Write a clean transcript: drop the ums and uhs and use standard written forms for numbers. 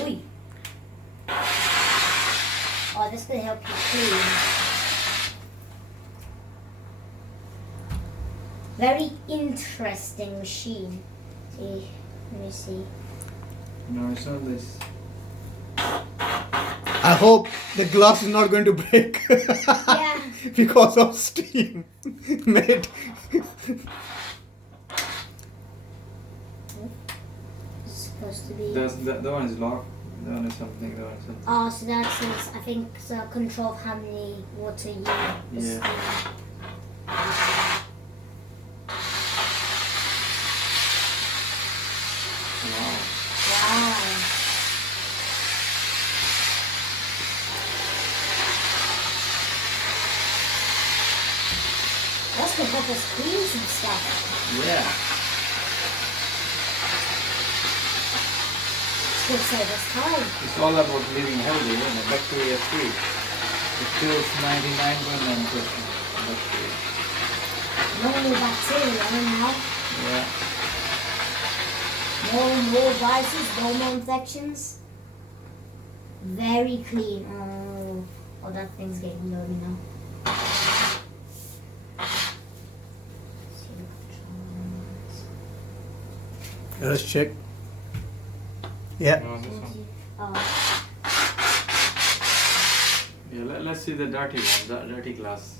Ooh. Oh, this could help you clean. Very interesting machine. See, let me see. No, it's not this. I hope the glass is not going to break. Yeah. Because of steam. Mate. It's supposed to be. The one is locked. The one is something. The one is something. Oh, so that's I think it's a control of how many water you Yeah. Wow. Wow. That's gonna help us clean some stuff. Yeah. It's gonna save us time. It's all about living healthy, bacteria free. It kills 99.9% bacteria. No more bacteria now. Yeah. No more viruses, no more infections. Very clean. Oh, that thing's getting low now. Let's check. Yeah. No, this one. Oh, Yeah, let's see the dirty one, the dirty glass.